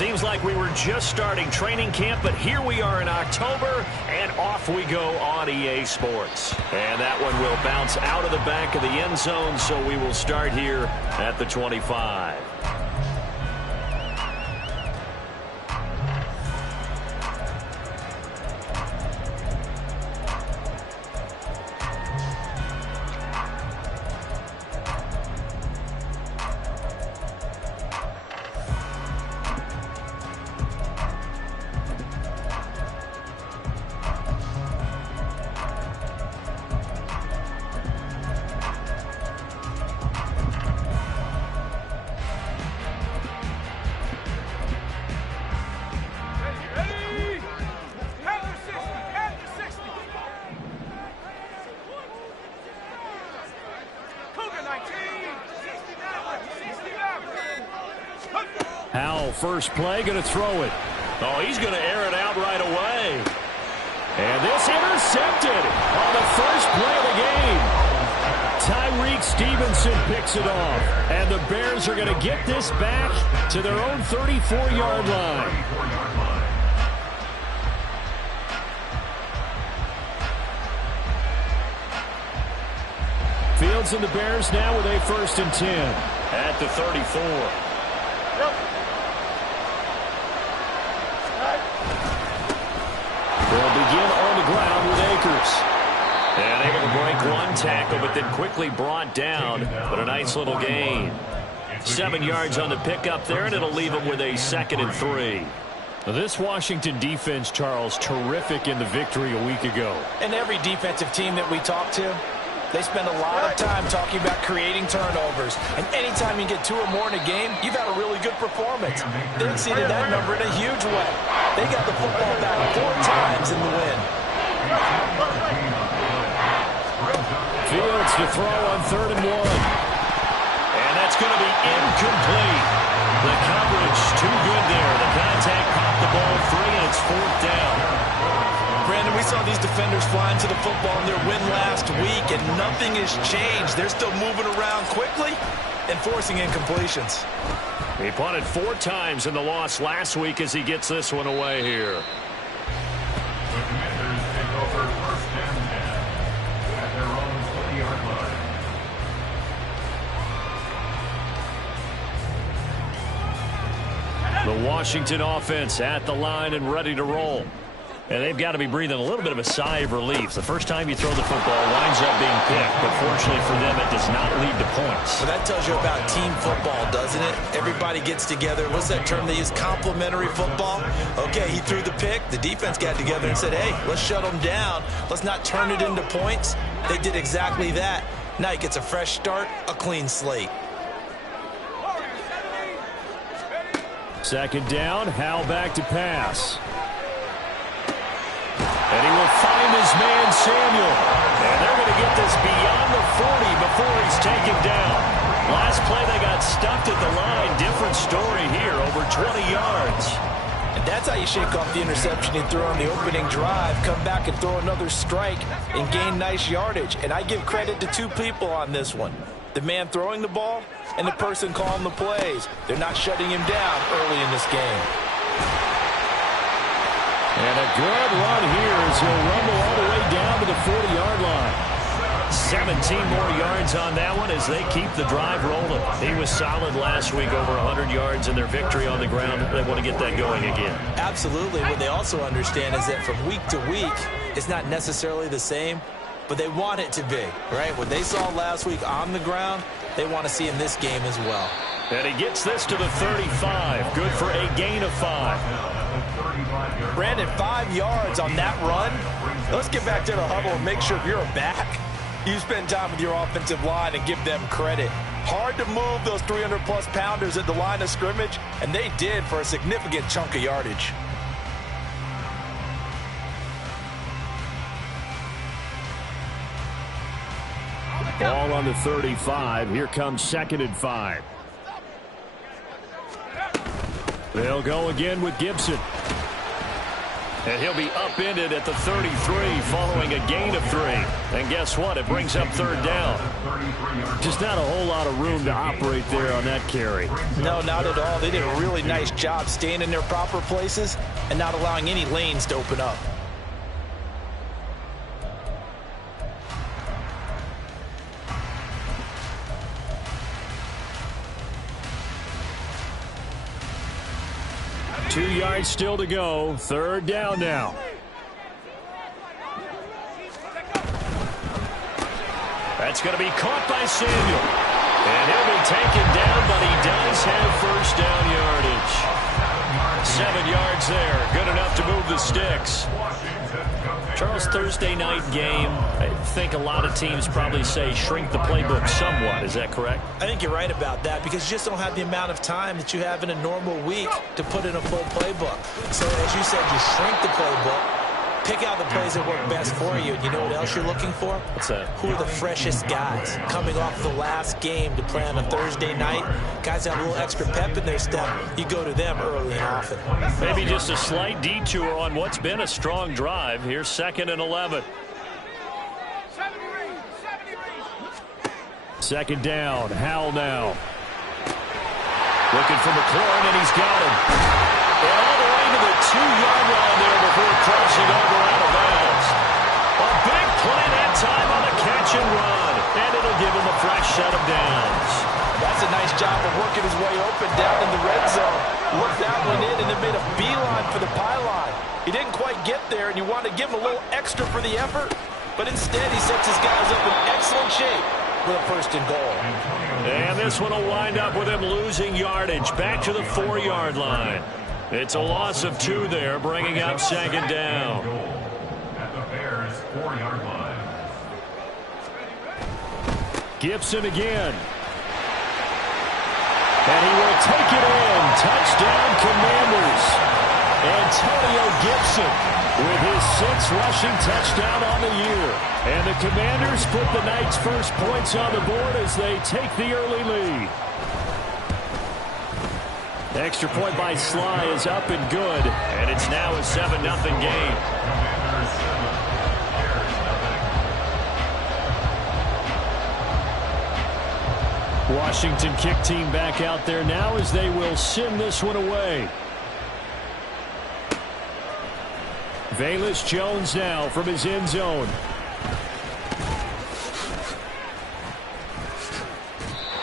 Seems like we were just starting training camp, but here we are in October, and off we go on EA Sports. And that one will bounce out of the back of the end zone, so we will start here at the 25. Howell, first play, going to throw it. Oh, he's going to air it out right away. And this intercepted on the first play of the game. Tyreek Stevenson picks it off. And the Bears are going to get this back to their own 34-yard line. Fields and the Bears now with a 1st and 10. At the 34. They'll begin on the ground with Akers. And able to break one tackle, but then quickly brought down. But a nice little gain. 7 yards on the pickup there, and it'll leave them with a 2nd and 3. Now this Washington defense, Charles, terrific in the victory a week ago. And every defensive team that we talk to, they spend a lot of time talking about creating turnovers. And anytime you get 2 or more in a game, you've had a really good performance. They exceeded that number in a huge way. They got the football back 4 times in the win. Fields to throw on 3rd and 1. And that's going to be incomplete. The coverage too good there. The contact popped the ball free, and it's 4th down. Brandon, we saw these defenders flying to the football in their win last week, and nothing has changed. They're still moving around quickly and forcing incompletions. He punted 4 times in the loss last week as he gets this one away here. The Commanders take over 1st and 10 at their own 20-yard line. The Washington offense at the line and ready to roll. And they've got to be breathing a little bit of a sigh of relief. The first time you throw the football winds up being picked, but fortunately for them, it does not lead to points. Well, that tells you about team football, doesn't it? Everybody gets together. What's that term they use? Complementary football. Okay, he threw the pick. The defense got together and said, hey, let's shut them down. Let's not turn it into points. They did exactly that. Now he gets a fresh start, a clean slate. 2nd down, Howell back to pass. And he will find his man, Samuel. And they're going to get this beyond the 40 before he's taken down. Last play, they got stuffed at the line. Different story here, over 20 yards. And that's how you shake off the interception he threw on the opening drive, come back and throw another strike and gain nice yardage. And I give credit to 2 people on this one. The man throwing the ball and the person calling the plays. They're not shutting him down early in this game. And a good run here as he'll rumble all the way down to the 40-yard line. 17 more yards on that one as they keep the drive rolling. He was solid last week, over 100 yards in their victory on the ground. They want to get that going again. Absolutely. What they also understand is that from week to week, it's not necessarily the same, but they want it to be, right? What they saw last week on the ground, they want to see in this game as well. And he gets this to the 35. Good for a gain of 5. Brandon, 5 yards on that run. Let's get back to the huddle and make sure if you're a back, you spend time with your offensive line and give them credit. Hard to move those 300-plus pounders at the line of scrimmage, and they did for a significant chunk of yardage. Ball on the 35. Here comes 2nd and 5. They'll go again with Gibson. And he'll be upended at the 33 following a gain of 3. And guess what? It brings up third down. Just not a whole lot of room to operate there on that carry. No, not at all. They did a really nice job staying in their proper places and not allowing any lanes to open up. Two yards still to go. Third down now. That's going to be caught by Samuel. And he'll be taken down, but he does have first down yardage. 7 yards there. Good enough to move the sticks. Charles, Thursday night game, I think a lot of teams probably say shrink the playbook somewhat. Is that correct? I think you're right about that because you just don't have the amount of time that you have in a normal week to put in a full playbook. So as you said, you shrink the playbook, pick out the plays that work best for you. And you know what else you're looking for? What's that? Who are the freshest guys coming off the last game to play on a Thursday night? Guys have a little extra pep in their step. You go to them early and often. Maybe just a slight detour on what's been a strong drive. Here's 2nd and 11. Second down. Howell now. Looking for McLaurin, and he's got him. And all the way to the 2-yard line there before crossing over out of bounds. A big play that time on the catch and run. And it'll give him a fresh set of downs. That's a nice job of working his way open down in the red zone. Looked that one in and then made a beeline for the pylon. He didn't quite get there, and you want to give him a little extra for the effort. But instead, he sets his guys up in excellent shape with a 1st and goal. And this one will wind up with him losing yardage back to the 4-yard line. It's a loss of 2 there, bringing up 2nd down. At the Bears' 4-yard line. Gibson again. And he will take it in. Touchdown, Commanders. Antonio Gibson with his 6th rushing touchdown on the year. And the Commanders put the night's first points on the board as they take the early lead. Extra point by Sly is up and good. And it's now a 7-0 game. Washington kick team back out there now as they will send this one away. Velus Jones now from his end zone.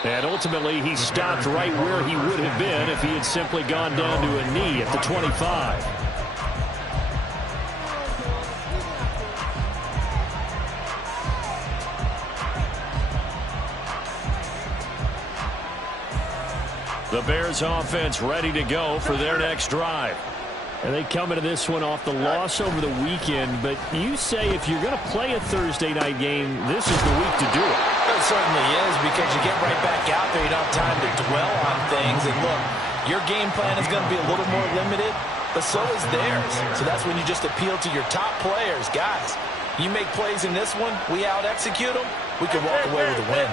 And ultimately, he stopped right where he would have been if he had simply gone down to a knee at the 25. The Bears offense ready to go for their next drive. And they come into this one off the loss over the weekend, but you say if you're going to play a Thursday night game, this is the week to do it. It certainly is because you get right back out there. You don't have time to dwell on things. And look, your game plan is going to be a little more limited, but so is theirs. So that's when you just appeal to your top players. Guys, you make plays in this one, we out-execute them, we can walk away with a win.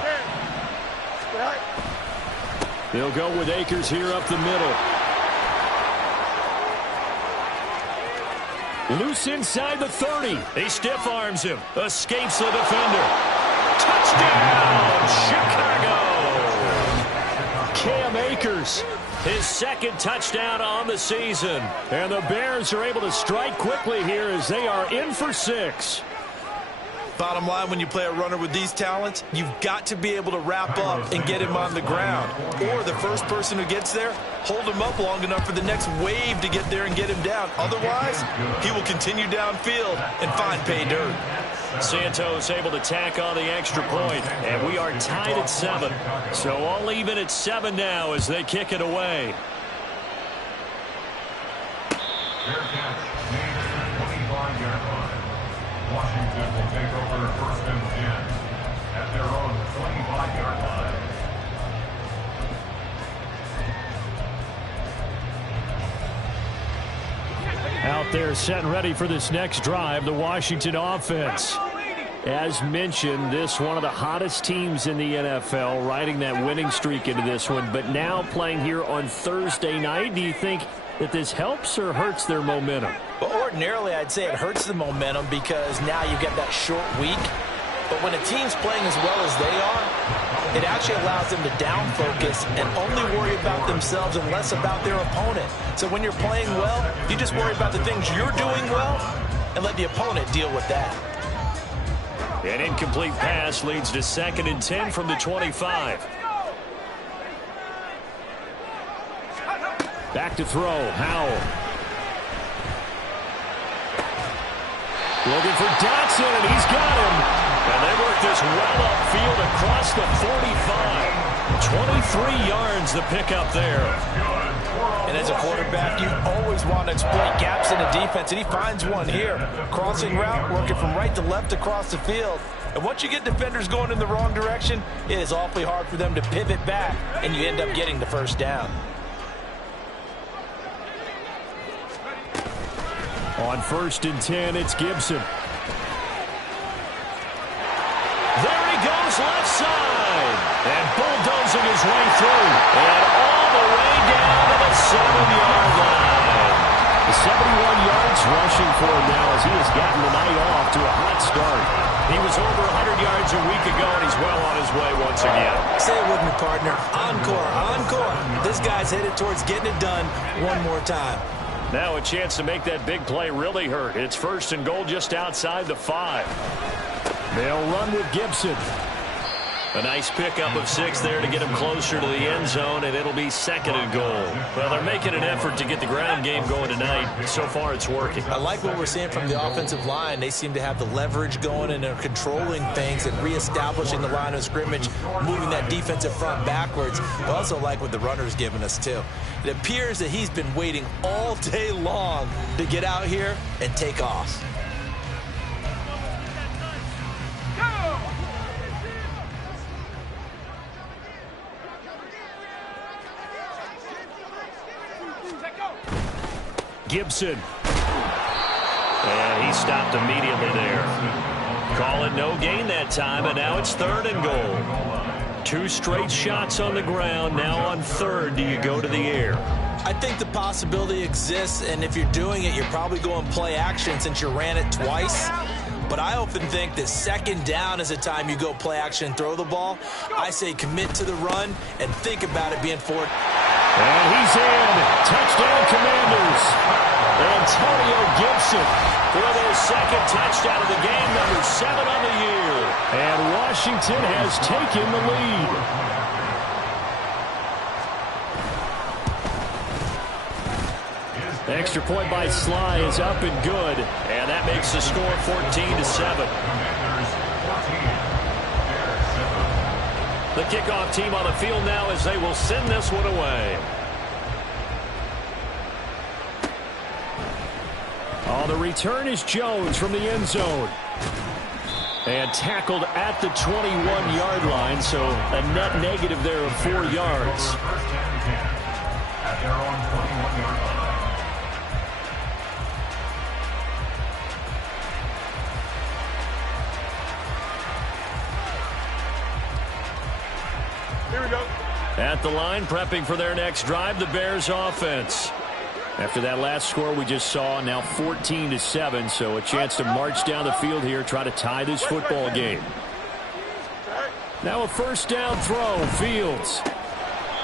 They'll go with Akers here up the middle. Loose inside the 30. He stiff arms him. Escapes the defender. Touchdown, Chicago! Cam Akers. His 2nd touchdown on the season. And the Bears are able to strike quickly here as they are in for 6. Bottom line, when you play a runner with these talents, you've got to be able to wrap up and get him on the ground. Or the first person who gets there, hold him up long enough for the next wave to get there and get him down. Otherwise, he will continue downfield and find pay dirt. Santos able to tack on the extra point, and we are tied at 7. So all even at 7 now as they kick it away. Fair catch made at the 25-yard line. Washington will take over 1st and 10 at their own 25-yard line. Out there set and ready for this next drive, the Washington offense. As mentioned, this one of the hottest teams in the NFL, riding that winning streak into this one, but now playing here on Thursday night. Do you think that this helps or hurts their momentum? Well, ordinarily, I'd say it hurts the momentum because now you get that short week. But when a team's playing as well as they are, it actually allows them to down focus and only worry about themselves and less about their opponent. So when you're playing well, you just worry about the things you're doing well and let the opponent deal with that. An incomplete pass leads to 2nd and 10 from the 25. Back to throw, Howell. Looking for Dotson, and he's got him. And they work this well upfield across the 45. 23 yards the pickup there. And as a quarterback, you always want to exploit gaps in the defense, and he finds one here. Crossing route, working from right to left across the field. And once you get defenders going in the wrong direction, it is awfully hard for them to pivot back, and you end up getting the first down. On 1st and 10, it's Gibson. There he goes, left side. And bulldozing his way through. And all the way down to the 7-yard line. The 71 yards rushing for him now as he has gotten the night off to a hot start. He was over 100 yards a week ago, and he's well on his way once again. Say it with me, partner. Encore, encore. This guy's headed towards getting it done one more time. Now a chance to make that big play really hurt. It's 1st and goal just outside the 5. They'll run with Gibson. A nice pickup of 6 there to get him closer to the end zone, and it'll be 2nd and goal. Well, they're making an effort to get the ground game going tonight. So far, it's working. I like what we're seeing from the offensive line. They seem to have the leverage going, and they're controlling things and reestablishing the line of scrimmage, moving that defensive front backwards. I also like what the runner's giving us, too. It appears that he's been waiting all day long to get out here and take off. Gibson. And he stopped immediately there. Call it no gain that time, and now it's 3rd and goal. 2 straight shots on the ground. Now on 3rd, do you go to the air? I think the possibility exists, and if you're doing it, you're probably going play action since you ran it twice. But I often think that 2nd down is the time you go play action and throw the ball. I say commit to the run and think about it being forward. And he's in. Touchdown, Commanders. Antonio Gibson for their 2nd touchdown of the game, number 7 on the year. And Washington has taken the lead. Extra point by Sly is up and good. And that makes the score 14-7. The kickoff team on the field now as they will send this one away. Oh, the return is Jones from the end zone. And tackled at the 21-yard line, so a net negative there of 4 yards. At their own 21-yard line. Here we go. At the line, prepping for their next drive, the Bears offense. After that last score we just saw, now 14-7, so a chance to march down the field here, try to tie this football game. Now a 1st down throw, Fields.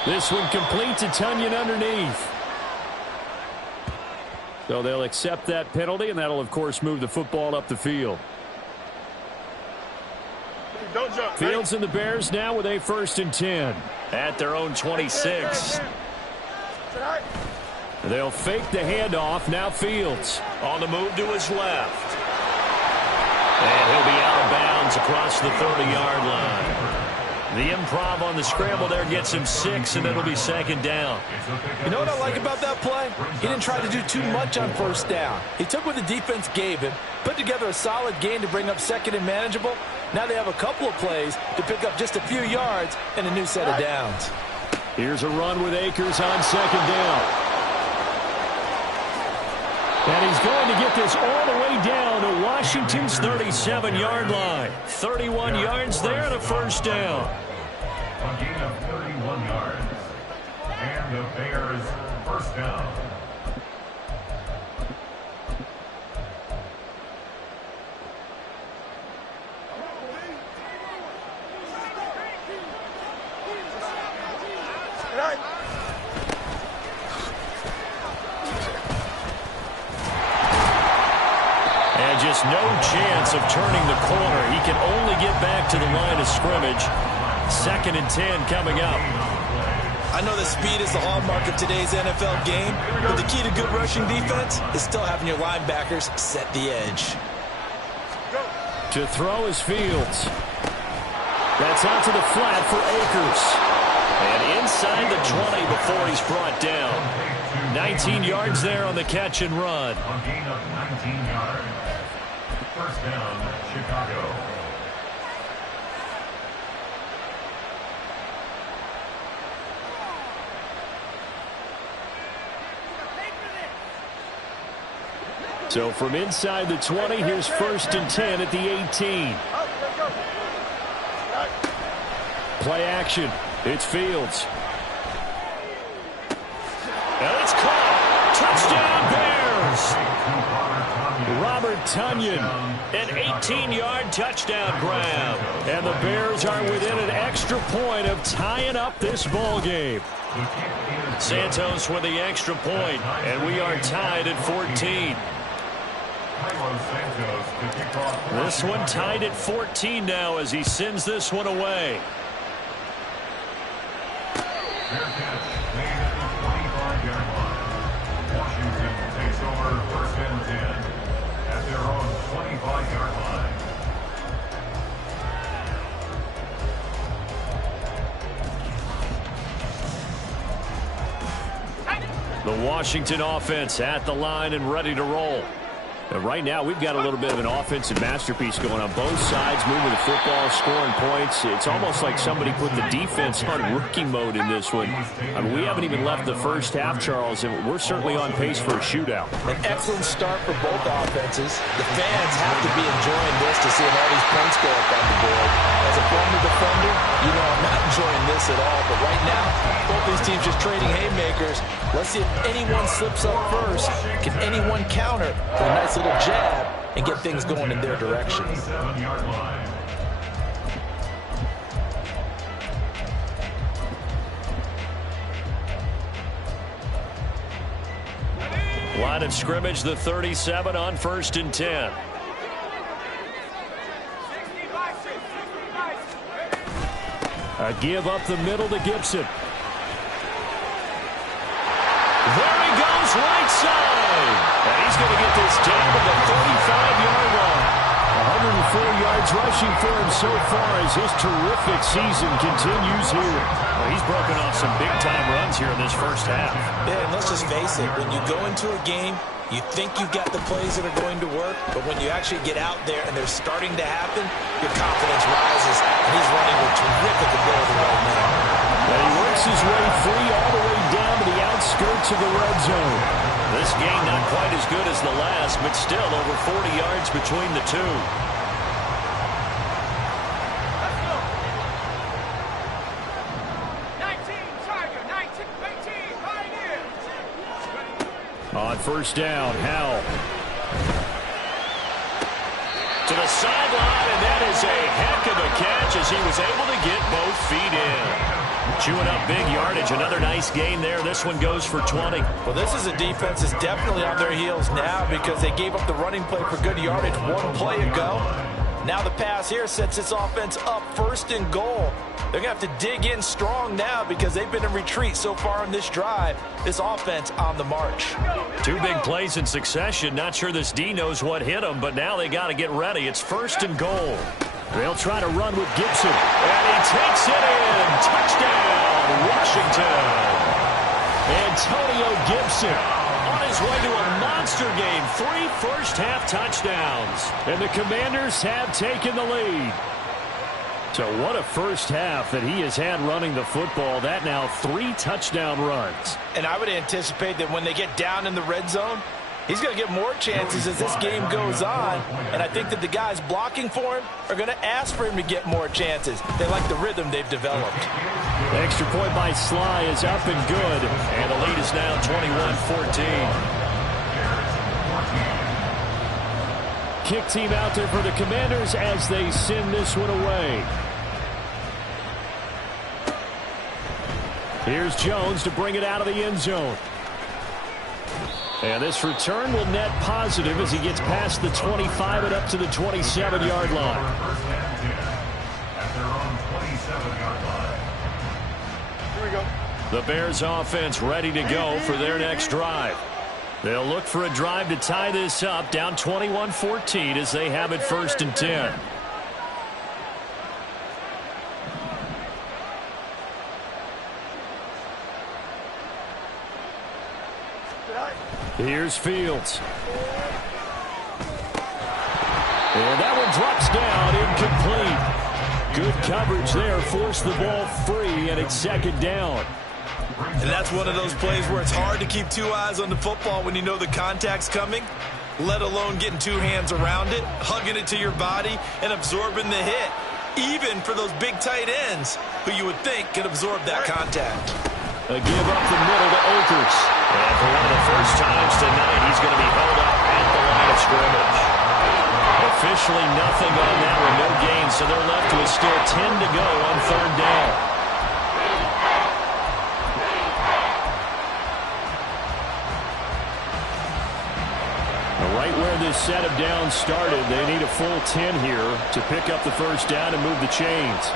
This one complete to Tunyon underneath. So they'll accept that penalty, and that'll, of course, move the football up the field. Don't jump. Fields and the Bears now with a 1st and 10 at their own 26. They'll fake the handoff. Now Fields on the move to his left. And he'll be out of bounds across the 30-yard line. The improv on the scramble there gets him 6, and it'll be 2nd down. You know what I like about that play? He didn't try to do too much on 1st down. He took what the defense gave him, put together a solid gain to bring up 2nd and manageable. Now they have a couple of plays to pick up just a few yards and a new set of downs. Here's a run with Akers on 2nd down. And he's going to get this all the way down to Washington's 37-yard line. 31 yards there and a first down. A gain of 31 yards. And the Bears first down. And just no chance of turning the corner. He can only get back to the line of scrimmage. 2nd and 10 coming up. I know that speed is the hallmark of today's NFL game, but the key to good rushing defense is still having your linebackers set the edge. To throw is Fields. That's out to the flat for Akers. And inside the 20 before he's brought down. 19 yards there on the catch and run. A gain of 19 yards. First down, Chicago. So from inside the 20, here's 1st and 10 at the 18. Play action. It's Fields. And it's caught. Touchdown, Bears. Robert Tonyan, an 18-yard touchdown grab. And the Bears are within an extra point of tying up this ball game. Santos with the extra point, and we are tied at 14. This one tied at 14 now as he sends this one away. Fair catch made at the 25-yard line. Washington takes over 1st and 10 at their own 25-yard line. The Washington offense at the line and ready to roll. And right now, we've got a little bit of an offensive masterpiece going on both sides, moving the football, scoring points. It's almost like somebody put the defense on rookie mode in this one. I mean, we haven't even left the first half, Charles, and we're certainly on pace for a shootout. An excellent start for both offenses. The fans have to be enjoying this to see all these points go up on the board. As a former defender, you know I'm not enjoying this at all. But right now, both these teams just trading haymakers. Let's see if anyone slips up first. Can anyone counter for a nice little jab and get things going in their direction? 7-yard line. Line of scrimmage, the 37 on 1st and 10. A give up the middle to Gibson. There he goes, right side. And he's going to get this down to the 35-yard line. 104 yards rushing for him so far as his terrific season continues here. Well, he's broken off some big-time runs here in this first half. Yeah, and let's just face it. When you go into a game, you think you've got the plays that are going to work, but when you actually get out there and they're starting to happen, your confidence rises, and he's running with terrific ability right now. And he works his way free all the way down to the outskirts of the red zone. This game not quite as good as the last, but still over 40 yards between the two. On 1st down, Howell. To the sideline, and that is a heck of a catch as he was able to get both feet in. Chewing up big yardage. Another nice gain there. This one goes for 20. Well, this is a defense that's definitely on their heels now because they gave up the running play for good yardage one play ago. Now the pass here sets this offense up 1st and goal. They're going to have to dig in strong now because they've been in retreat so far in this drive. This offense on the march. 2 big plays in succession. Not sure this D knows what hit them, but now they got to get ready. It's 1st and goal. They'll try to run with Gibson. And he takes it in. Touchdown, Washington. Antonio Gibson on his way to a monster game. 3 first-half touchdowns. And the Commanders have taken the lead. So what a first half that he has had running the football. That now 3 touchdown runs. And I would anticipate that when they get down in the red zone, He's going to get more chances as this game goes on, and I think that the guys blocking for him are going to ask for him to get more chances. They like the rhythm they've developed. The extra point by Sly is up and good, and the lead is now 21-14. Kick team out there for the Commanders as they send this one away. Here's Jones to bring it out of the end zone. And this return will net positive as he gets past the 25 and up to the 27-yard line. At their own 27-yard line. Here we go. The Bears offense ready to go for their next drive. They'll look for a drive to tie this up, down 21-14 as they have it 1st and 10. Here's Fields. And that one drops down, incomplete. Good coverage there, forced the ball free, and it's 2nd down. And that's one of those plays where it's hard to keep 2 eyes on the football when you know the contact's coming, let alone getting 2 hands around it, hugging it to your body, and absorbing the hit, even for those big tight ends who you would think could absorb that contact. A give up the middle to Oakers. And for one of the first times tonight, he's going to be held up at the line of scrimmage. Officially nothing on that one, no gain, so they're left with still 10 to go on 3rd down. Right where this set of downs started, they need a full 10 here to pick up the 1st down and move the chains.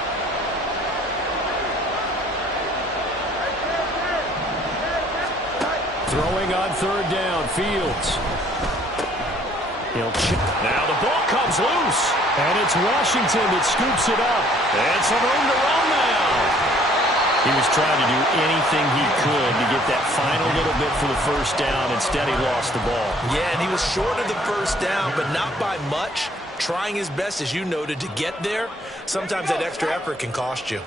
Throwing on 3rd down, Fields. Now the ball comes loose. And it's Washington that scoops it up. And some room to run now. He was trying to do anything he could to get that final little bit for the 1st down. Instead, he lost the ball. Yeah, and he was short of the 1st down, but not by much. Trying his best, as you noted, to get there. Sometimes that extra effort can cost you.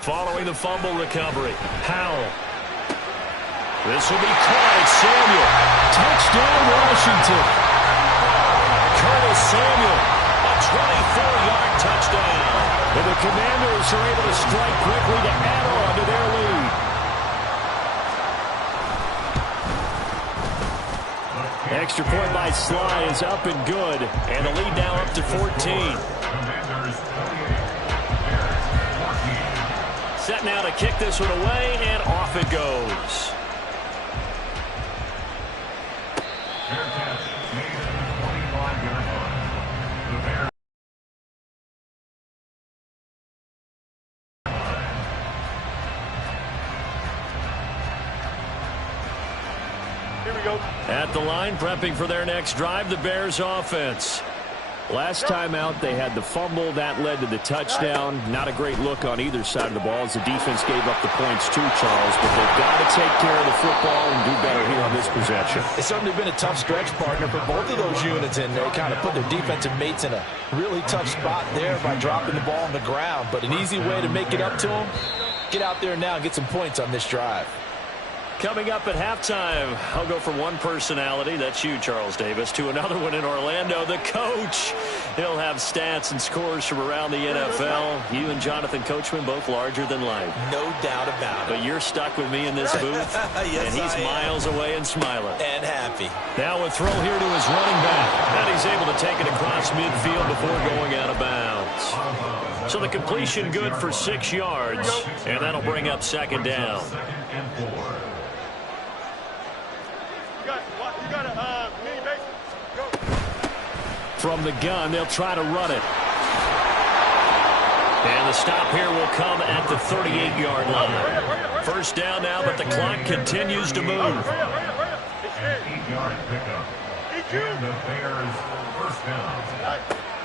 Following the fumble recovery, Howell. This will be caught. It's Samuel. Touchdown, Washington. Curtis Samuel, a 24-yard touchdown. And the Commanders are able to strike quickly to add on to their lead. Extra point by Sly is up and good. And the lead now up to 14. Set now to kick this one away, and off it goes. Here we go. At the line, prepping for their next drive, the Bears offense. Last time out, they had the fumble. That led to the touchdown. Not a great look on either side of the ball as the defense gave up the points too, Charles. But they've got to take care of the football and do better here on this possession. It's certainly been a tough stretch, partner, for both of those units, and they kind of put their defensive mates in a really tough spot there by dropping the ball on the ground. But an easy way to make it up to them, get out there now and get some points on this drive. Coming up at halftime, I'll go from one personality, that's you, Charles Davis, to another one in Orlando, the coach. He'll have stats and scores from around the NFL. You and Jonathan Coachman both larger than life. No doubt about it. But you're stuck with me in this booth, yes, and he's miles away and smiling. And happy. Now a throw here to his running back. And he's able to take it across midfield before going out of bounds. So the completion good for 6 yards, and that'll bring up 2nd down. From the gun, they'll try to run it. And the stop here will come at the 38-yard line. 1st down now, but the clock continues to move. 8-yard pickup. And the Bears 1st down.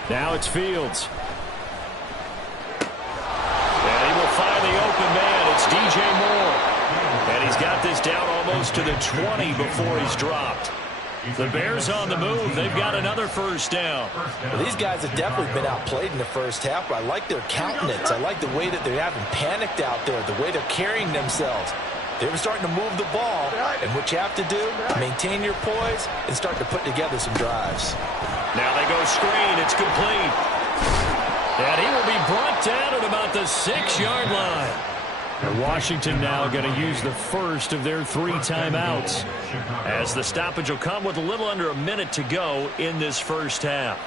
Now it's Fields. And he will find the open man. It's DJ Moore. And he's got this down almost to the 20 before he's dropped. The Bears on the move. They've got another first down. Well, these guys have definitely been outplayed in the first half, but I like their countenance. I like the way that they haven't panicked out there, the way they're carrying themselves. They're starting to move the ball, and what you have to do, maintain your poise and start to put together some drives. Now they go screen. It's complete. And he will be brought down at about the 6-yard line. And Washington now going to use the first of their 3 timeouts, as the stoppage will come with a little under a minute to go in this first half.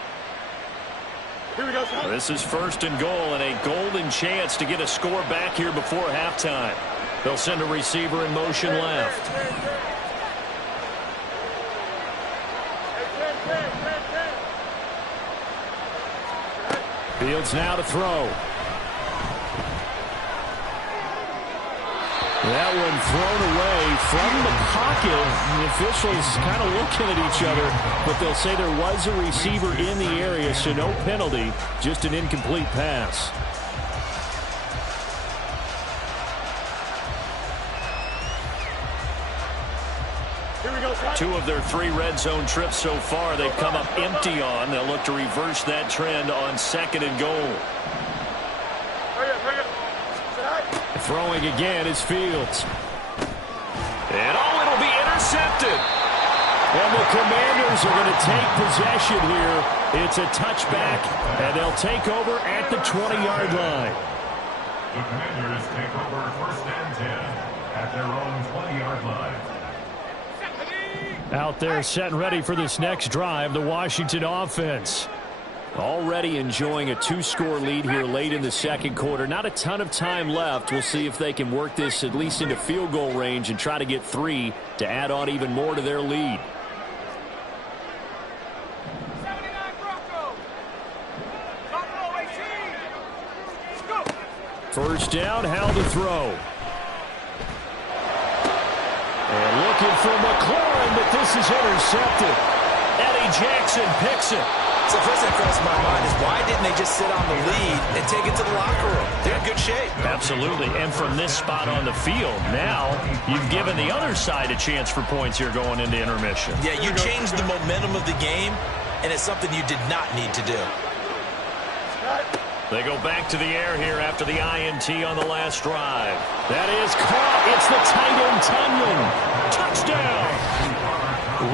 This is first and goal, and a golden chance to get a score back here before halftime. They'll send a receiver in motion left. Fields now to throw. That one thrown away from the pocket. The officials kind of looking at each other, but they'll say there was a receiver in the area, so no penalty, just an incomplete pass. Two of their 3 red zone trips so far they've come up empty on. They'll look to reverse that trend on 2nd and goal. Throwing again is Fields. And it'll be intercepted. And the Commanders are going to take possession here. It's a touchback, and they'll take over at the 20-yard line. The Commanders take over 1st and 10 at their own 20-yard line. Out there set and ready for this next drive, the Washington offense. Already enjoying a 2-score lead here late in the 2nd quarter. Not a ton of time left. We'll see if they can work this at least into field goal range and try to get 3 to add on even more to their lead. First down, Howell to throw. And looking for McLaurin, but this is intercepted. Eddie Jackson picks it. So first thing that crossed my mind is, why didn't they just sit on the lead and take it to the locker room? They're in good shape. Absolutely. And from this spot on the field, now you've given the other side a chance for points here going into intermission. Yeah, you changed the momentum of the game, and it's something you did not need to do. They go back to the air here after the INT on the last drive. That is caught. It's the tight end, Tunyon. Touchdown.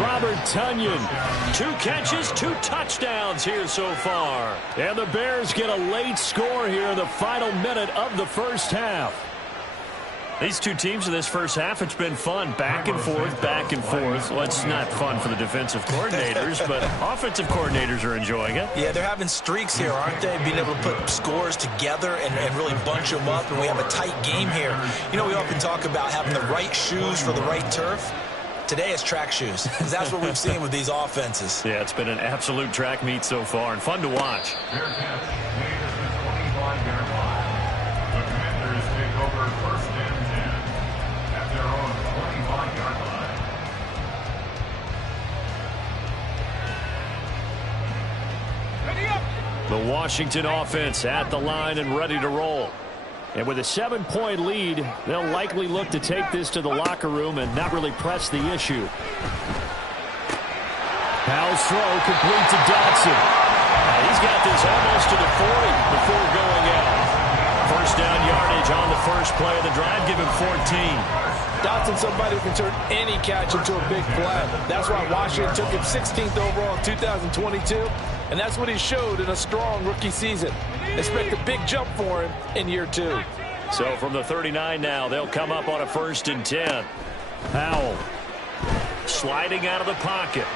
Robert Tunyon. 2 catches, 2 touchdowns here so far. And the Bears get a late score here in the final minute of the first half. These two teams in this first half, it's been fun. Back and forth, back and forth. Well, it's not fun for the defensive coordinators, but offensive coordinators are enjoying it. Yeah, they're having streaks here, aren't they? Being able to put scores together and really bunch them up, and we have a tight game here. You know, we often talk about having the right shoes for the right turf. Today it's track shoes, because that's what we've seen with these offenses. Yeah, it's been an absolute track meet so far, and fun to watch. Their catch made at the 25-yard line. The Commanders take over 1st and 10 at their own 25-yard line. The Washington offense at the line and ready to roll. And with a 7-point lead, they'll likely look to take this to the locker room and not really press the issue. Howell's throw complete to Dotson. He's got this almost to the 40 before going out. First down yardage on the first play of the drive. Give him 14. Dotson, somebody who can turn any catch into a big play. That's why Washington took him 16th overall in 2022, and that's what he showed in a strong rookie season. Expect a big jump for him in year 2. So from the 39 now, they'll come up on a 1st and 10. Howell sliding out of the pocket.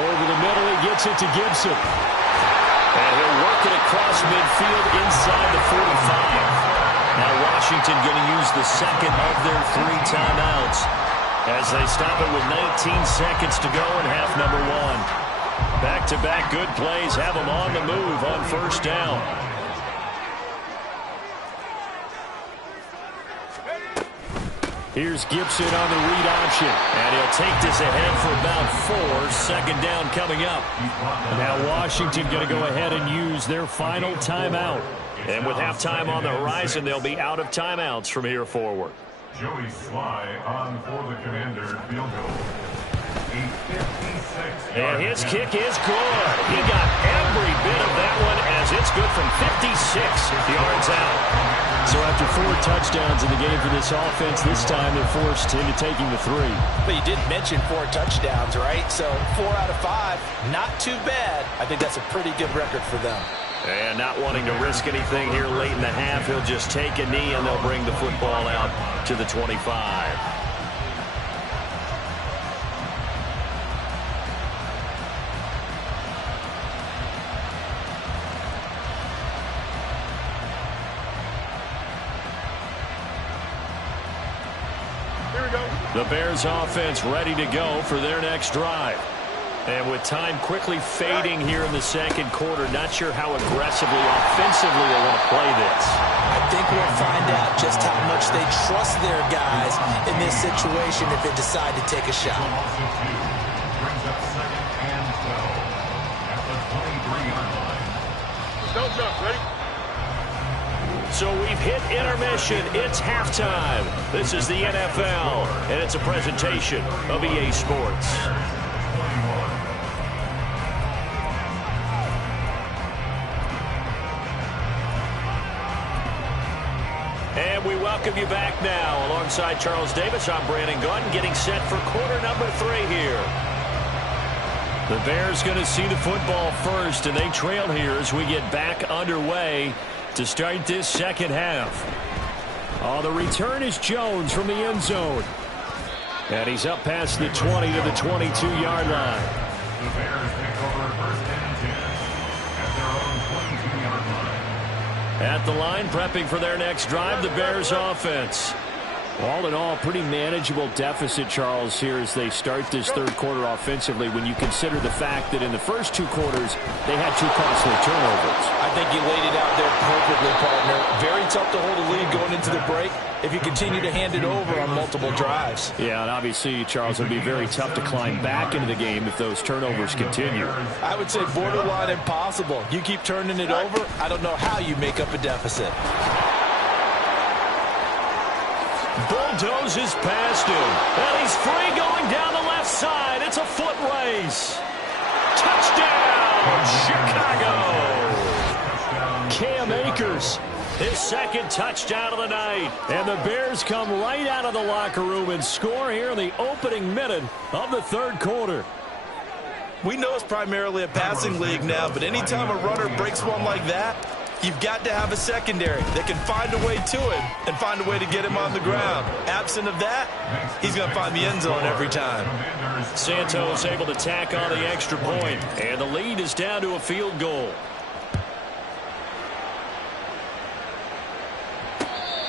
Over the middle, he gets it to Gibson. And he'll work it across midfield inside the 45. Now Washington going to use the second of their 3 timeouts as they stop it with 19 seconds to go in half number 1. Back-to-back good plays have them on the move on first down. Here's Gibson on the read option, and he'll take this ahead for about 4. Second down coming up. Now Washington going to go ahead and use their final timeout. And with halftime on the horizon, they'll be out of timeouts from here forward. Joey Sly on for the Commander field goal. And his kick is good. He got every bit of that one as it's good from 56 yards out. So after 4 touchdowns in the game for this offense, this time they're forced into taking the 3. But you did mention 4 touchdowns, right? So 4 out of 5, not too bad. I think that's a pretty good record for them. And not wanting to risk anything here late in the half, he'll just take a knee and they'll bring the football out to the 25. The Bears offense ready to go for their next drive. And with time quickly fading here in the second quarter, not sure how aggressively, offensively they want to play this. I think we'll find out just how much they trust their guys in this situation if they decide to take a shot. Brings up 2nd and 12 at the 23-yard line. Don't jump, ready? So we've hit intermission. It's halftime. This is the NFL, and it's a presentation of EA Sports. And we welcome you back now. Alongside Charles Davis, I'm Brandon Gunn, getting set for quarter number 3 here. The Bears going to see the football first, and they trail here as we get back underway to start this second half. Oh, the return is Jones from the end zone. And he's up past the 20 to the 22-yard line. The Bears take over 1st and 10 at their own 22-yard line. At the line, prepping for their next drive, the Bears offense. All in all, pretty manageable deficit, Charles, here as they start this third quarter offensively when you consider the fact that in the first 2 quarters, they had 2 costly turnovers. I think you laid it out there perfectly, partner. Very tough to hold a lead going into the break if you continue to hand it over on multiple drives. Yeah, and obviously, Charles, it would be very tough to climb back into the game if those turnovers continue. I would say borderline impossible. You keep turning it over, I don't know how you make up a deficit. Bulldozes past him. And he's free going down the left side. It's a foot race. Touchdown, Chicago. Cam Akers, his second touchdown of the night. And the Bears come right out of the locker room and score here in the opening minute of the third quarter. We know it's primarily a passing league now, but anytime a runner breaks one like that, you've got to have a secondary that can find a way to him and find a way to get him on the ground. Absent of that, he's going to find the end zone every time. Santos able to tack on the extra point, and the lead is down to a field goal.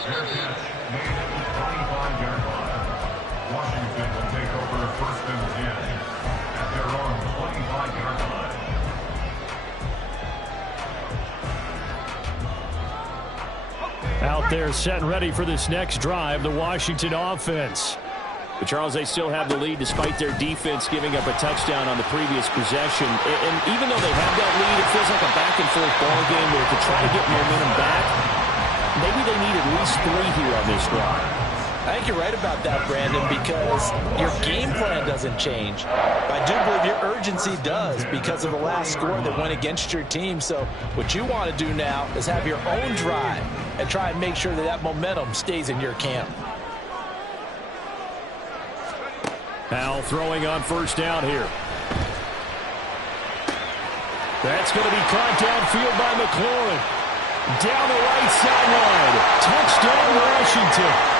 Fair catch made at the 25-yard line. Washington will take over 1st and 10 at their own 25-yard line. Out there set and ready for this next drive, the Washington offense. But Charles, they still have the lead despite their defense giving up a touchdown on the previous possession. And even though they have that lead, it feels like a back-and-forth ball game where to try to get momentum back, maybe they need at least 3 here on this drive. I think you're right about that, Brandon, because your game plan doesn't change. I do believe your urgency does because of the last score that went against your team. So what you want to do now is have your own drive and try and make sure that that momentum stays in your camp. Powell throwing on first down here. That's going to be caught downfield by McLaurin. Down the right sideline. Touchdown, Washington.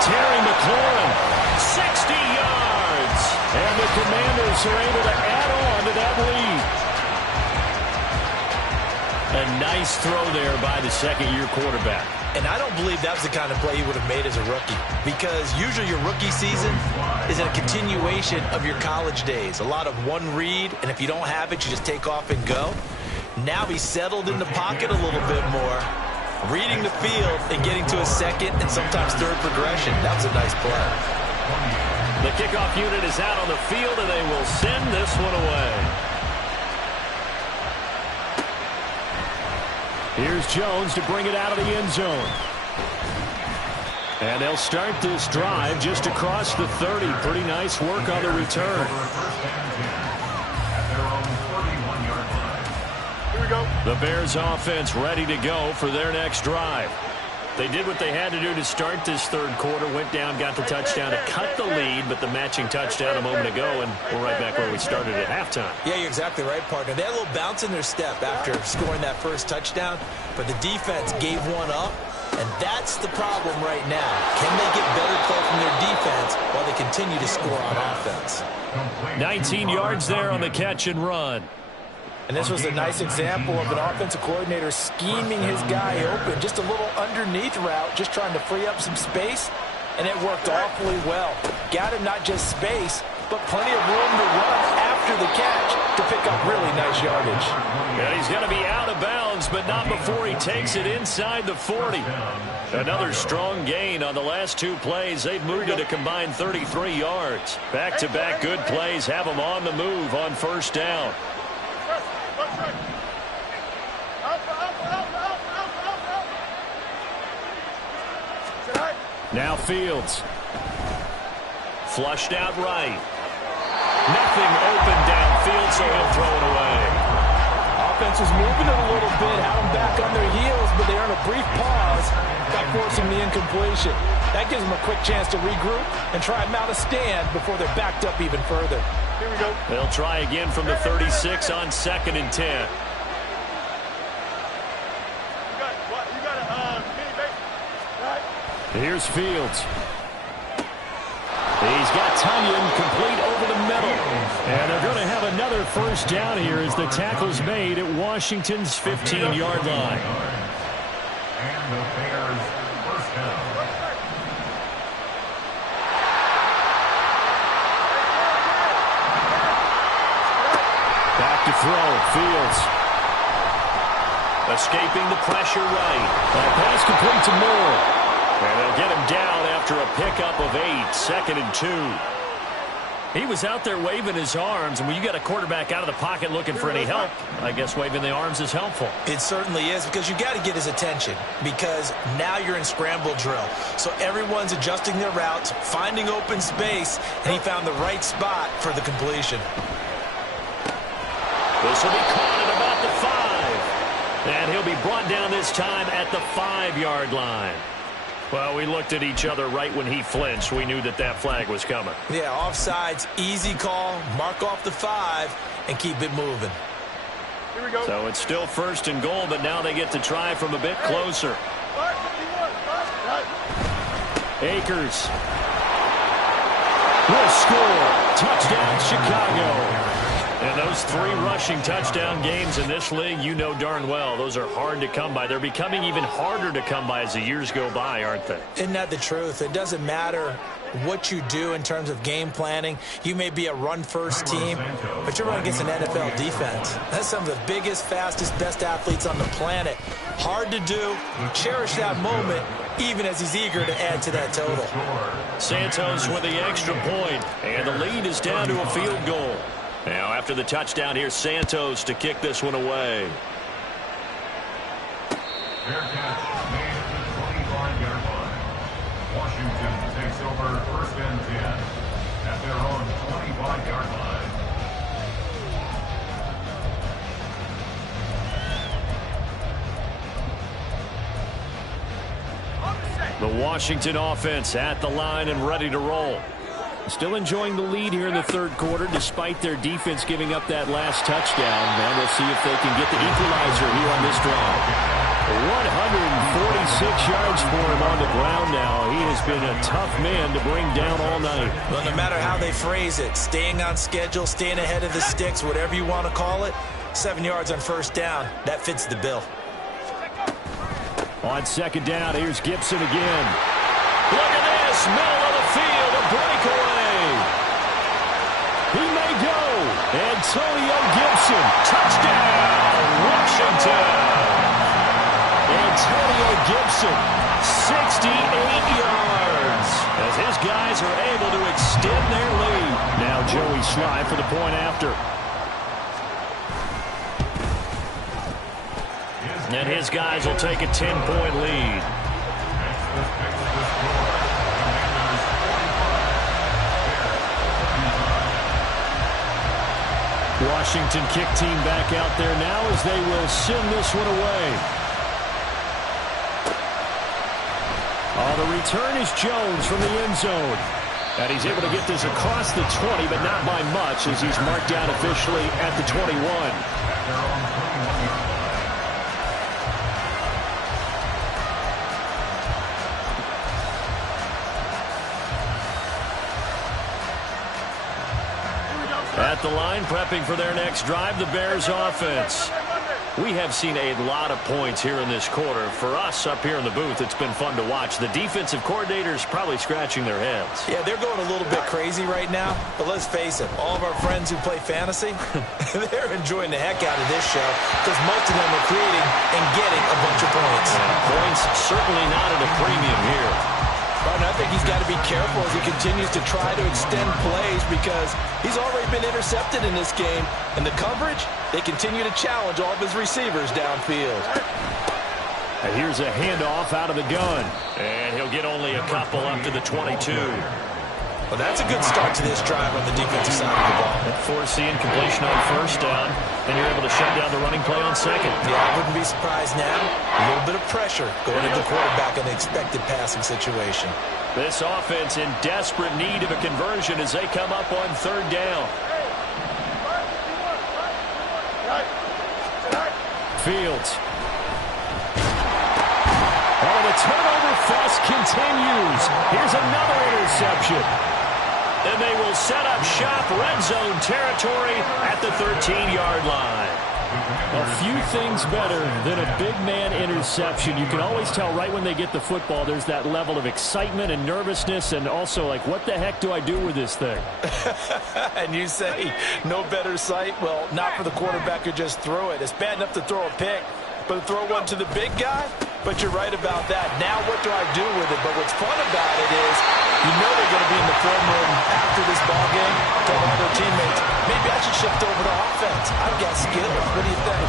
Terry McLaurin, 60 yards. And the Commanders are able to add on to that lead. A nice throw there by the second-year quarterback. And I don't believe that was the kind of play he would have made as a rookie, because usually your rookie season is a continuation of your college days. A lot of one read, and if you don't have it, you just take off and go. Now he's settled in the pocket a little bit more, reading the field and getting to a second and sometimes third progression. That was a nice play. The kickoff unit is out on the field, and they will send this one away. Here's Jones to bring it out of the end zone. And they'll start this drive just across the 30. Pretty nice work on the return. Here we go. The Bears offense ready to go for their next drive. They did what they had to do to start this third quarter, went down, got the touchdown to cut the lead, but the matching touchdown a moment ago, and we're right back where we started at halftime. Yeah, you're exactly right, partner. They had a little bounce in their step after scoring that first touchdown, but the defense gave one up, and that's the problem right now. Can they get better play from their defense while they continue to score on offense? 19 yards there on the catch and run. And this was a nice example of an offensive coordinator scheming his guy open. Just a little underneath route, just trying to free up some space, and it worked awfully well. Got him not just space, but plenty of room to run after the catch to pick up really nice yardage. And he's going to be out of bounds, but not before he takes it inside the 40. Another strong gain on the last two plays. They've moved it a combined 33 yards. Back-to-back good plays have them on the move on first down. Now Fields. Flushed out right. Nothing open downfield, so he'll throw it away. Offense was moving it a little bit, had them back on their heels, but they earned a brief pause by forcing the incompletion. That gives them a quick chance to regroup and try and mount a stand before they're backed up even further. Here we go. They'll try again from the 36 on 2nd and 10. Here's Fields. He's got Tunyon complete over the middle. And they're going to have another first down here as the tackle's made at Washington's 15-yard line. And the Bears first down. Back to throw. Fields. Escaping the pressure right. That pass complete to Moore. And they'll get him down after a pickup of 8, 2nd and 2. He was out there waving his arms, and when you got a quarterback out of the pocket looking for any help, I guess waving the arms is helpful. It certainly is, because you got to get his attention, because now you're in scramble drill. So everyone's adjusting their routes, finding open space, and he found the right spot for the completion. This will be caught at about the 5. And he'll be brought down this time at the 5-yard line. Well, we looked at each other right when he flinched. We knew that that flag was coming. Yeah, offsides, easy call, mark off the 5, and keep it moving. Here we go. So it's still 1st and goal, but now they get to try from a bit closer. Akers will score. Touchdown, Chicago. And those 3 rushing touchdown games in this league, you know darn well, those are hard to come by. They're becoming even harder to come by as the years go by, aren't they? Isn't that the truth? It doesn't matter what you do in terms of game planning. You may be a run-first team, but you're running against an NFL defense. That's some of the biggest, fastest, best athletes on the planet. Hard to do. Cherish that moment, even as he's eager to add to that total. Santos with the extra point, and the lead is down to a field goal. Now, after the touchdown, here's Santos to kick this one away. Fair catch made at the 25-yard line. Washington takes over 1st and 10 at their own 25-yard line. The Washington offense at the line and ready to roll. Still enjoying the lead here in the third quarter, despite their defense giving up that last touchdown. Now we'll see if they can get the equalizer here on this drive. 146 yards for him on the ground now. He has been a tough man to bring down all night. Well, no matter how they phrase it, staying on schedule, staying ahead of the sticks, whatever you want to call it, 7 yards on first down, that fits the bill. On 2nd down, here's Gibson again. Look at this, middle of the field, a breakaway. He may go. Antonio Gibson, touchdown, Washington. Antonio Gibson, 68 yards, as his guys are able to extend their lead. Now Joey Slye for the point after. And his guys will take a 10-point lead. Next, let's pick up the score. Washington kick team back out there now as they will send this one away. The return is Jones from the end zone. And he's able to get this across the 20, but not by much as he's marked down officially at the 21. At the line, prepping for their next drive, the Bears offense. We have seen a lot of points here in this quarter. For us up here in the booth, it's been fun to watch. The defensive coordinators probably scratching their heads. Yeah, they're going a little bit crazy right now. But let's face it, all of our friends who play fantasy, they're enjoying the heck out of this show because most of them are creating and getting a bunch of points. Points certainly not at a premium here. But I think he's got to be careful as he continues to try to extend plays because he's already been intercepted in this game. And the coverage, they continue to challenge all of his receivers downfield. And here's a handoff out of the gun. And he'll get only a couple up to the 22. Well, that's a good start to this drive on the defensive side of the ball. Forcing completion on first down. Then you're able to shut down the running play on second. Yeah, I wouldn't be surprised now. A little bit of pressure going into the quarterback on the expected passing situation. This offense in desperate need of a conversion as they come up on third down. Fields. Oh, the turnover fest continues. Here's another interception. And they will set up shop, red zone territory at the 13-yard line. A few things better than a big man interception. You can always tell right when they get the football, there's that level of excitement and nervousness and also like, what the heck do I do with this thing? And you say, no better sight? Well, not for the quarterback who just threw it. It's bad enough to throw a pick, but to throw one to the big guy? But you're right about that. Now what do I do with it? But what's fun about it is you know they're going to be in the film room after this ball game, tell all their teammates, maybe I should shift over to offense. I've got skills. What do you think?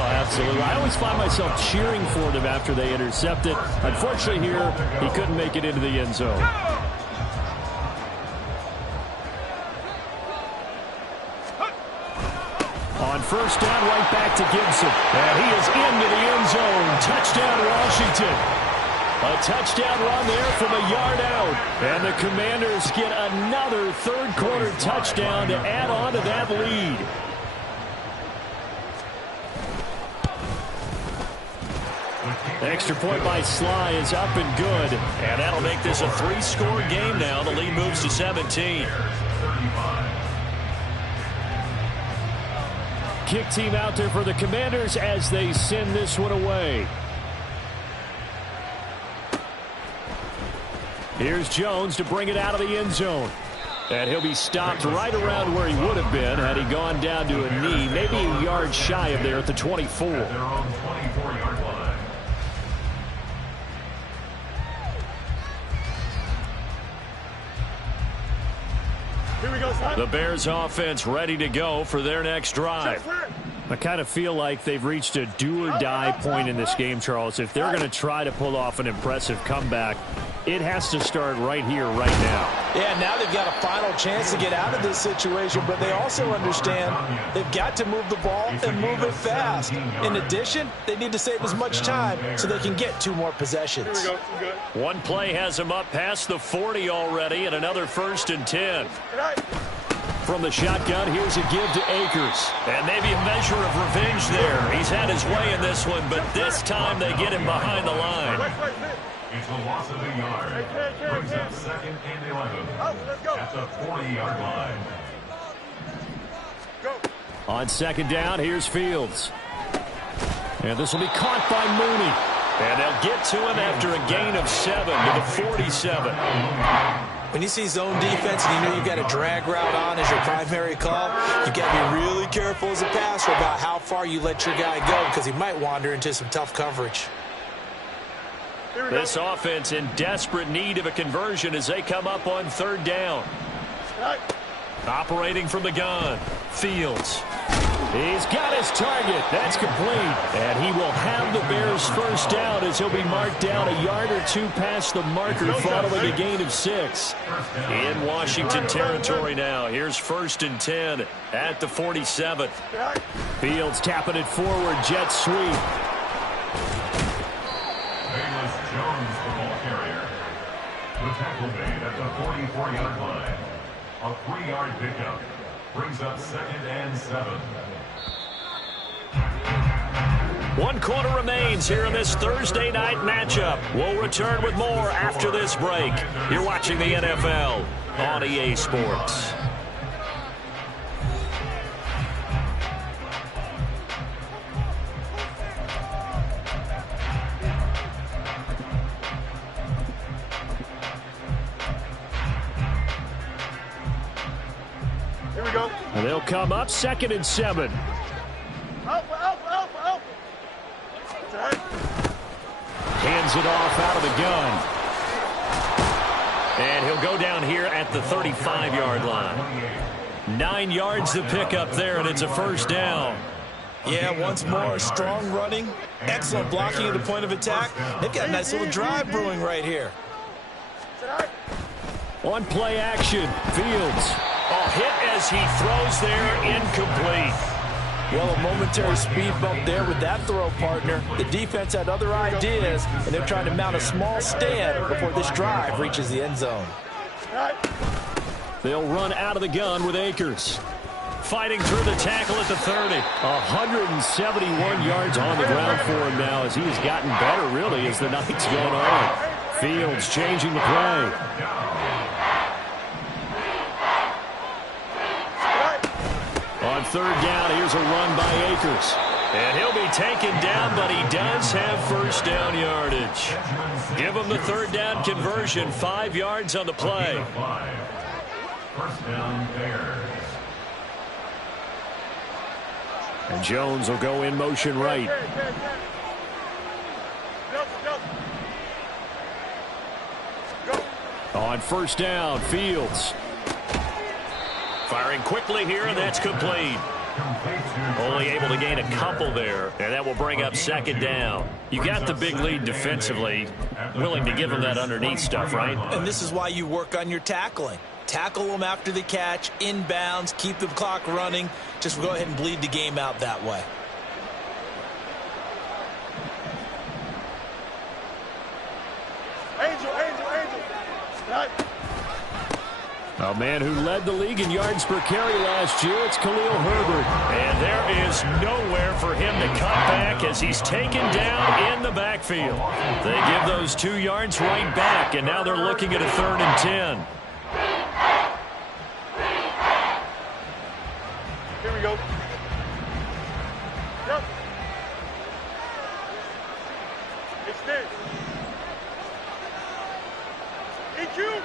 Oh, absolutely. I always find myself cheering for them after they intercept it. Unfortunately here, he couldn't make it into the end zone. On first down, right back to Gibson. And he is into the end zone. Touchdown, Washington. A touchdown run there from a yard out. And the Commanders get another third-quarter touchdown to add on to that lead. Extra point by Sly is up and good. And that'll make this a three-score game now. The lead moves to 17. Kick team out there for the Commanders as they send this one away. Here's Jones to bring it out of the end zone. And he'll be stopped right around where he would have been had he gone down to a knee, maybe a yard shy of there at the 24. Their own 24-yard line. Here we go, son. The Bears offense ready to go for their next drive. I kind of feel like they've reached a do-or-die point in this game, Charles. If they're going to try to pull off an impressive comeback, it has to start right here, right now. Yeah, now they've got a final chance to get out of this situation, but they also understand they've got to move the ball and move it fast. In addition, they need to save as much time so they can get 2 more possessions. Here we go. One play has them up past the 40 already, and another 1st and 10. From the shotgun, here's a give to Akers. And maybe a measure of revenge there. He's had his way in this one, but this time they get him behind the line. It's a loss of a yard. Brings up 2nd and 11. At the 40-yard line. On 2nd down, here's Fields. And this will be caught by Mooney. And they'll get to him after a gain of 7 to the 47. When you see zone defense and you know you've got a drag route on as your primary call, you've got to be really careful as a passer about how far you let your guy go because he might wander into some tough coverage. This offense in desperate need of a conversion as they come up on 3rd down. Operating from the gun, Fields. He's got his target. That's complete. And he will have the Bears first down as he'll be marked down a yard or two past the marker following a gain of 6. In Washington territory now. Here's 1st and 10 at the 47. Fields tapping it forward. Jet sweep. Bayless Jones, the ball carrier. The tackle made at the 44-yard line. A 3-yard pickup brings up 2nd and 7. 1 quarter remains here in this Thursday night matchup. We'll return with more after this break. You're watching the NFL on EA Sports. Here we go. And they'll come up 2nd and 7. Hands it off out of the gun. And he'll go down here at the 35-yard line. 9 yards to pick up there, and it's a first down. Yeah, once more, strong running, excellent blocking at the point of attack. They've got a nice little drive brewing right here. On play action, Fields. Oh, hit as he throws there, incomplete. Well, a momentary speed bump there with that throw, partner. The defense had other ideas, and they're trying to mount a small stand before this drive reaches the end zone. They'll run out of the gun with Akers. Fighting through the tackle at the 30. 171 yards on the ground for him now as he has gotten better, really, as the night's going on. Fields changing the play. On 3rd down, here's a run by Akers. And he'll be taken down, but he does have first down yardage. Give him the 3rd down conversion, 5 yards on the play. First down, Bears. And Jones will go in motion right. On 1st down, Fields. Firing quickly here, and that's complete. Only able to gain a couple there, and that will bring up 2nd down. You got the big lead defensively, willing to give them that underneath stuff, right? And this is why you work on your tackling. Tackle them after the catch, inbounds, keep the clock running. Just go ahead and bleed the game out that way. A man who led the league in yards per carry last year, it's Khalil Herbert. And there is nowhere for him to cut back as he's taken down in the backfield. They give those 2 yards right back, and now they're looking at a 3rd and 10. Here we go. Yep. It's this. EQ.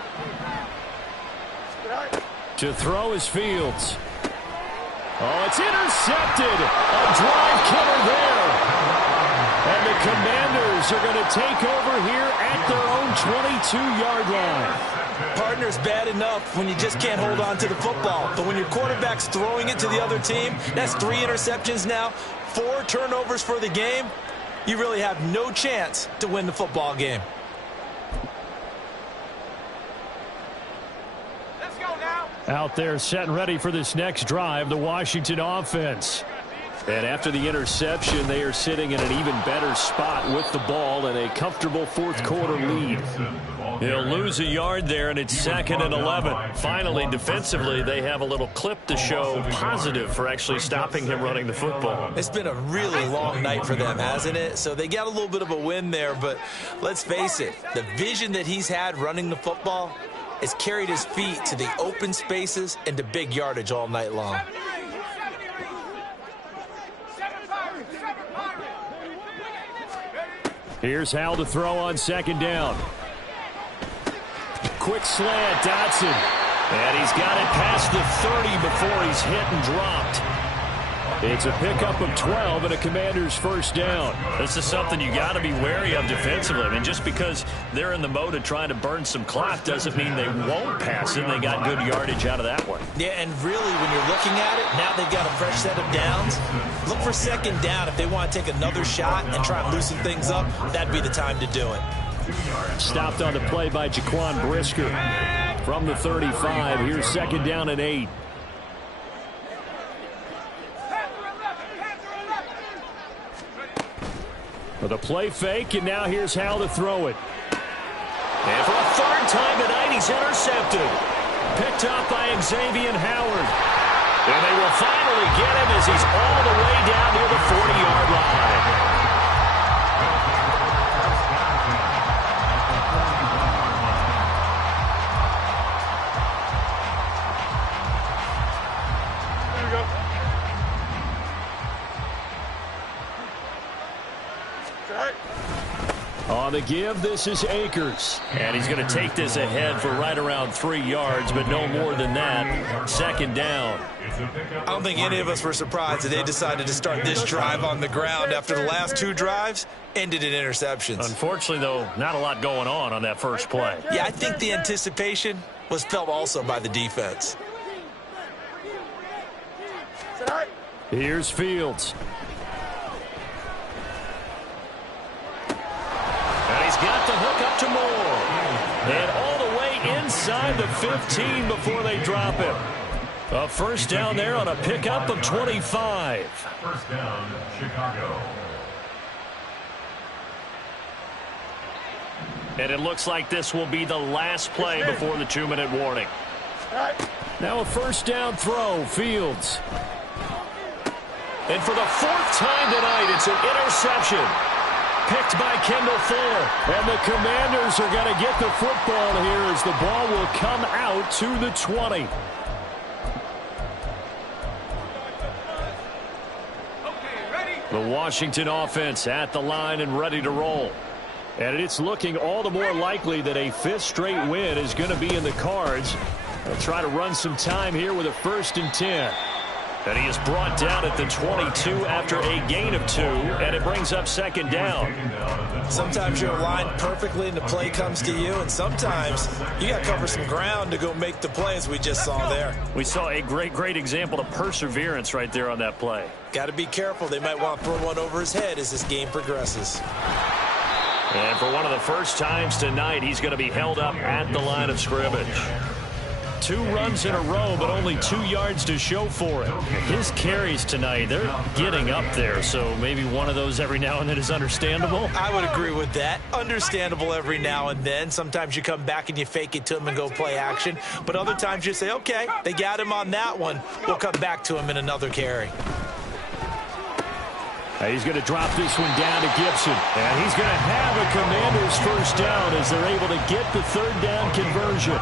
To throw is Fields. Oh, it's intercepted. A drive killer there. And the Commanders are going to take over here at their own 22-yard line. Partner's bad enough when you just can't hold on to the football. But when your quarterback's throwing it to the other team, that's 3 interceptions now, 4 turnovers for the game. You really have no chance to win the football game. Out there set and ready for this next drive, the Washington offense. And after the interception, they are sitting in an even better spot with the ball and a comfortable 4th quarter lead. He'll lose a yard there, and it's 2nd and 11. Finally, defensively, they have a little clip to show positive for actually stopping him running the football. It's been a really long night for them, hasn't it? So they got a little bit of a win there, but let's face it, the vision that he's had running the football has carried his feet to the open spaces and to big yardage all night long. Here's Hal to throw on 2nd down. Quick slant, Dotson. And he's got it past the 30 before he's hit and dropped. It's a pickup of 12 and a Commander's first down. This is something you got to be wary of defensively. I mean, just because they're in the mode of trying to burn some clock doesn't mean they won't pass it. They got good yardage out of that one. Yeah, and really, when you're looking at it, now they've got a fresh set of downs. Look for second down if they want to take another shot and try and loosen things up. That'd be the time to do it. Stopped on the play by Jaquan Brisker from the 35. Here's second down and 8. With a play fake, and now here's how to throw it. And for a third time tonight, he's intercepted. Picked up by Xavier Howard. And they will finally get him as he's all the way down near the 40-yard line. On the give, this is Akers. And he's going to take this ahead for right around 3 yards, but no more than that. Second down. I don't think any of us were surprised that they decided to start this drive on the ground after the last 2 drives ended in interceptions. Unfortunately, though, not a lot going on that first play. Yeah, I think the anticipation was felt also by the defense. Here's Fields. And he's got the hook up to Moore. And all the way inside the 15 before they drop him. A first down there on a pickup of 25. First down, Chicago. And it looks like this will be the last play before the 2-minute warning. Now a first down throw, Fields. And for the 4th time tonight, it's an interception. Picked by Kendall Fuller. And the Commanders are going to get the football here as the ball will come out to the 20. The Washington offense at the line and ready to roll. And it's looking all the more likely that a 5th straight win is going to be in the cards. They'll try to run some time here with a 1st and 10. And he is brought down at the 22 after a gain of 2, and it brings up second down. Sometimes you're aligned perfectly and the play comes to you, and sometimes you got to cover some ground to go make the play, as we just saw there. We saw a great example of perseverance right there on that play. Got to be careful. They might want to throw one over his head as this game progresses. And for one of the first times tonight, he's going to be held up at the line of scrimmage. 2 runs in a row, but only 2 yards to show for it. His carries tonight, they're getting up there, so maybe one of those every now and then is understandable. I would agree with that. Understandable every now and then. Sometimes you come back and you fake it to him and go play action. But other times you say, okay, they got him on that one. We'll come back to him in another carry. He's going to drop this one down to Gibson. And he's going to have a Commander's first down as they're able to get the 3rd down conversion.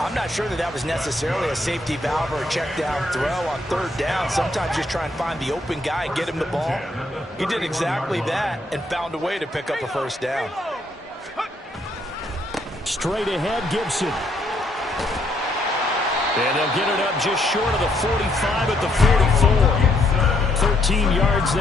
I'm not sure that was necessarily a safety valve or a check down throw on 3rd down. Sometimes just try and find the open guy and get him the ball. He did exactly that and found a way to pick up a first down. Straight ahead, Gibson. And they'll get it up just short of the 45 at the 44. 13 yards there.